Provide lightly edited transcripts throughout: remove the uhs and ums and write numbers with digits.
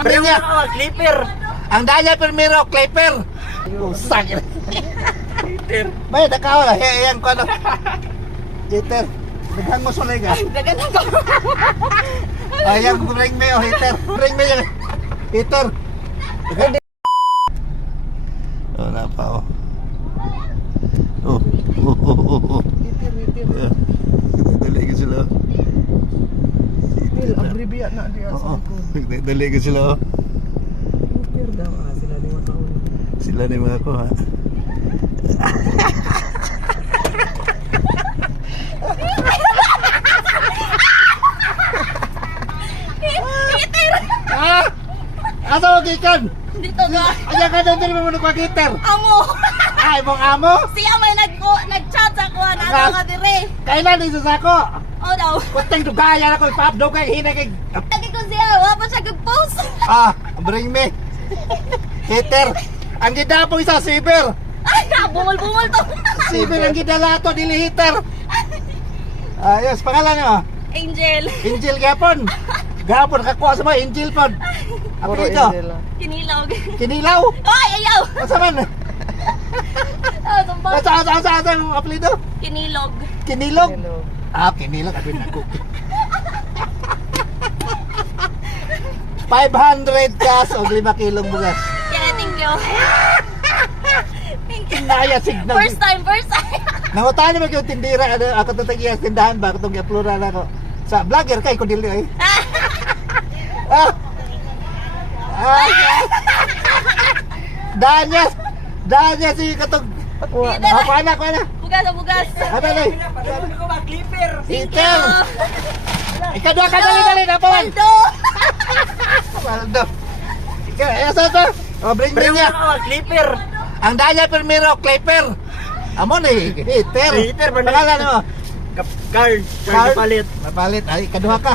Bring niya. Clipper. Ang danya primero, Clipper. Sakit. Clipper. May nakaw la, yang ko ano. Hitter. Daghang mo sulay ka. Dagan ako. Ayang bring me oh hitter. Bring me yung hitter. Oh, na pa oh. Oh. Hitir. Dali ka sila. Hitir, abribiya na di asa ko. Dali ka sila. Hitir daw sila ni mga taon. Sila ni mga ko ha. Hitir. Ah! Asa mo gikan? Dito ga. Aya ka daw din mo nagpagitter. Amo. Ay, mong amo. Siya may nag-chat sa kuha na ako ka dire. Kailan din sa sako? Oh daw. Kuting dugaya na ko ipapdo kay hina kay Lagi ko siya, wala pa siya mag-post. bring me. Hitter. Ang gidapo isa siber. Ay, bumol-bumol to. Siber ang gidala to dili hitter. Ayos, pangalan mo? Angel. Angel gapon. Gapon kakuha sa mga Angel pod. Ako ito. Kinilog. Kinilaw. Ay, ayaw. Asa man? Ah, tumba. Asa ang apelido? Kinilog. Kinilog. Kinilog abin ako. 500 kas o 5 kilong bugas. Yeah, thank you. Thank you. Naya signal. First time. Nangutan naman yung tindira, ako tatagiyas tindahan ba, ako itong i-uploadan ako. Sa vlogger kay ko dili ay. Danya si katong. Ko na. Bugas. Ano na? Ko ba Clipper? Hitter. Ikadua ka dali na po. Aldo. Waldo. Asa. Bring niya. Clipper. Ang danya primero, Clipper. Amo ni hitter. Hitter, Pangalan mo? Card palit. Mapalit. Ay, kaduha ka.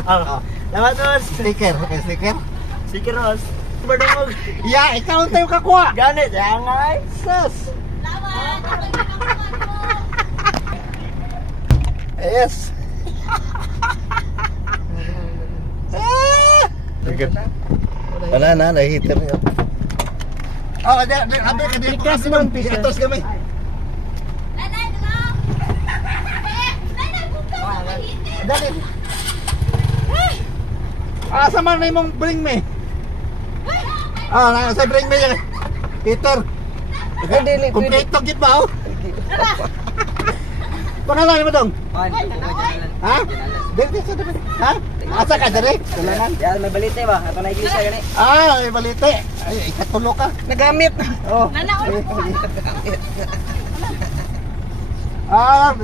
Lamat boss. Sticker. Okay, sticker. Sige Ross. Badungog. Ya, ikaw ang tayo kakuha. Ganit, angay. Sus. Yes. Wala na, nahihitir niyo. Ada kasi man pisos kami. Dali. Asa man may mong bring me? Sa bring me yan. Peter. Kompleto gid ba oh? Pangalan mo dong? Ha? Dili sa dili. Ha? Asa ka diri? Kailangan. Yan, may balite ba? Ato na iglesia gani. May balite. Ay, ikatulo ka. Nagamit. Oh.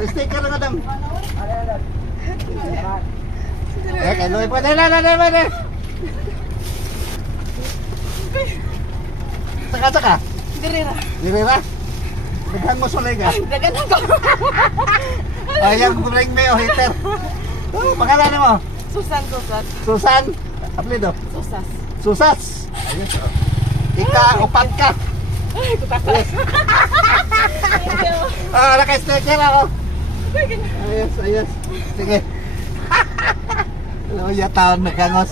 Sticker na dong. Kaloy pa na. Saka. Dirira. Daghang mo sulay ka. Dagan ako. Ayang bring me oh hitter. Pangalan mo? Susan. Apelido? Susas. Ayos. Upat ka. Ay, kutakot. Naka-sticker ako. Ayos. Sige. Alam mo yung taon nagangos.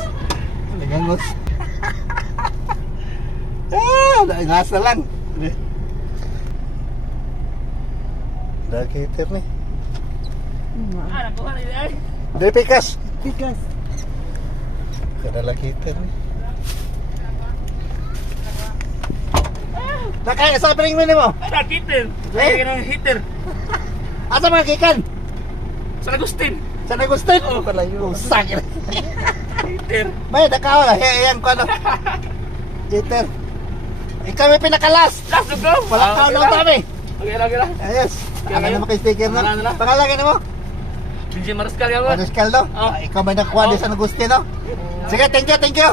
Ngas na lang. Nakiter ni. Dari pikas. Kada lakiter ni. Nakaya sa bring mo nimo. Ada hitter. Lagi ng hitter. Asa mga kikan? San Agustin. San Agustin? Palayo. Sakit. Hitter. May nakaw la. Yang ko ano. Hitter. Ikaw may pinakalas. Last go. Walang taon lang kami. Okay lang. Ayos. Ano na maka-sticker na? Pangalan na. Pangalan mo? Benji Mariscal ka ba? Mariscal no? Ikaw may nakuha din sa Agustin no? Sige, thank you.